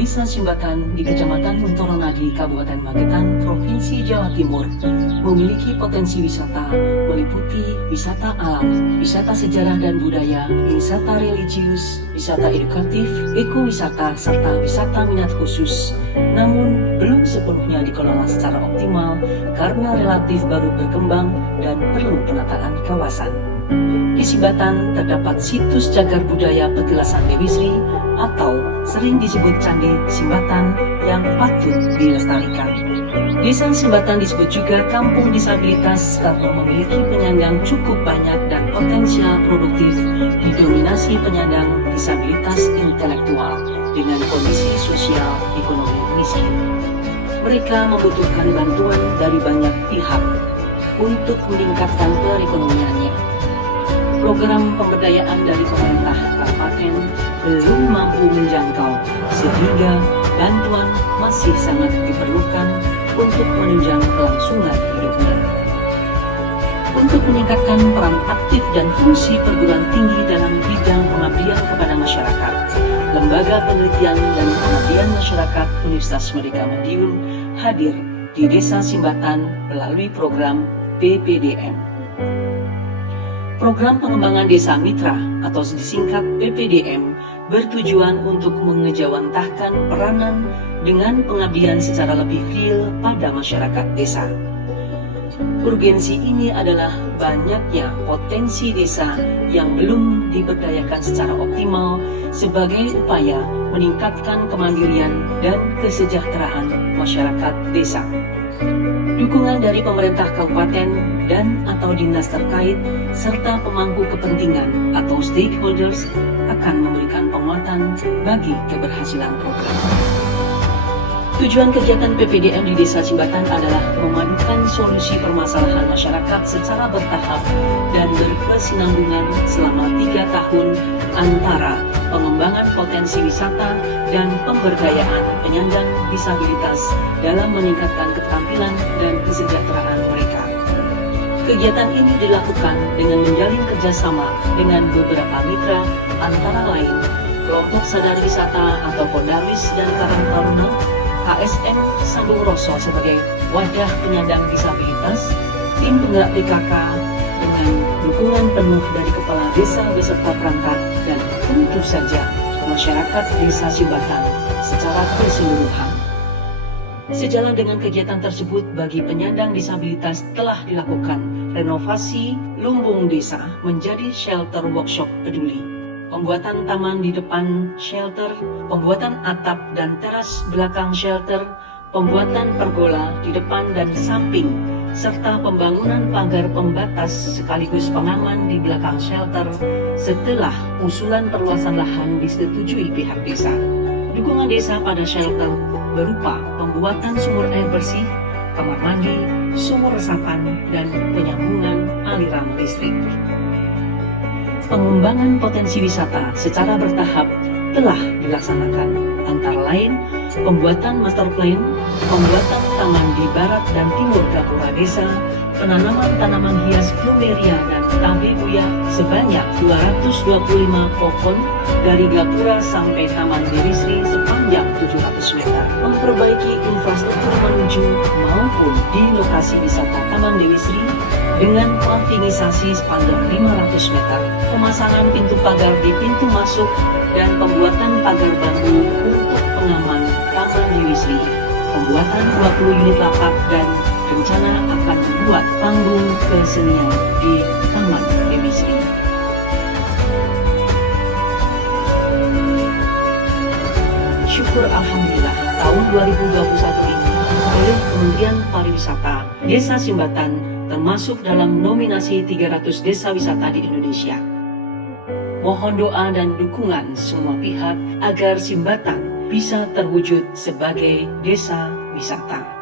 Desa Simbatan di Kecamatan Muntoronadi, Kabupaten Magetan, Provinsi Jawa Timur, memiliki potensi wisata meliputi wisata alam, wisata sejarah dan budaya, wisata religius, wisata edukatif, ekowisata, serta wisata minat khusus. Namun, belum sepenuhnya dikelola secara optimal karena relatif baru berkembang dan perlu penataan kawasan. Di Simbatan terdapat situs cagar budaya Petilasan Dewi Sri atau sering disebut Candi Simbatan yang patut dilestarikan. Desa Simbatan disebut juga kampung disabilitas karena memiliki penyandang cukup banyak dan potensial produktif didominasi penyandang disabilitas intelektual dengan kondisi sosial ekonomi miskin. Mereka membutuhkan bantuan dari banyak pihak untuk meningkatkan perekonomiannya. Program pemberdayaan dari pemerintah kabupaten belum mampu menjangkau, sehingga bantuan masih sangat diperlukan untuk menunjang kelangsungan hidupnya. Untuk meningkatkan peran aktif dan fungsi perguruan tinggi dalam bidang pengabdian kepada masyarakat, Lembaga Penelitian dan Pengabdian Masyarakat Universitas Merdeka Madiun hadir di Desa Simbatan melalui program PPDM. Program Pengembangan Desa Mitra atau disingkat PPDM bertujuan untuk mengejawantahkan peranan dengan pengabdian secara lebih real pada masyarakat desa. Urgensi ini adalah banyaknya potensi desa yang belum diberdayakan secara optimal sebagai upaya meningkatkan kemandirian dan kesejahteraan masyarakat desa. Dukungan dari pemerintah kabupaten dan atau dinas terkait serta pemangku kepentingan atau stakeholders akan memberikan penguatan bagi keberhasilan program. Tujuan kegiatan PPDM di Desa Simbatan adalah memadukan solusi permasalahan masyarakat secara bertahap dan berkesinambungan selama 3 tahun antara pengembangan potensi wisata dan pemberdayaan penyandang disabilitas dalam meningkatkan keterampilan dan kesejahteraan mereka. Kegiatan ini dilakukan dengan menjalin kerjasama dengan beberapa mitra antara lain Kelompok Sadar Wisata atau Kodawis dan Karang Taruna, KSM Sambung Roso sebagai wadah penyandang disabilitas, tim penggerak PKK dengan dukungan penuh dari kepala desa beserta perangkat dan tentu saja masyarakat Desa Simbatan secara keseluruhan. Sejalan dengan kegiatan tersebut, bagi penyandang disabilitas telah dilakukan renovasi lumbung desa menjadi shelter workshop peduli, pembuatan taman di depan shelter, pembuatan atap dan teras belakang shelter, pembuatan pergola di depan dan samping, serta pembangunan pagar pembatas sekaligus pengaman di belakang shelter setelah usulan perluasan lahan disetujui pihak desa. Dukungan desa pada shelter berupa pembuatan sumur air bersih, kamar mandi, sumur resapan, dan penyambungan aliran listrik. Pengembangan potensi wisata secara bertahap telah dilaksanakan, antara lain pembuatan master plan, pembuatan taman di barat dan timur gapura desa, penanaman tanaman hias plumeria dan tabebuya sebanyak 225 pohon dari gapura sampai Taman Dewi Sri sepanjang 700 meter, memperbaiki infrastruktur menuju maupun di lokasi wisata Taman Dewi Sri dengan pavingisasi sepanjang 500 meter, pemasangan pintu pagar di pintu masuk dan pembuatan pagar bambu untuk pengaman Taman Dewi Sri, pembuatan 20 unit lapak dan rencana akan membuat panggung kesenian di Taman Dewi Sri. Syukur Alhamdulillah, tahun 2021 ini oleh Kementerian Pariwisata, Desa Simbatan termasuk dalam nominasi 300 desa wisata di Indonesia. Mohon doa dan dukungan semua pihak agar Simbatan bisa terwujud sebagai desa wisata.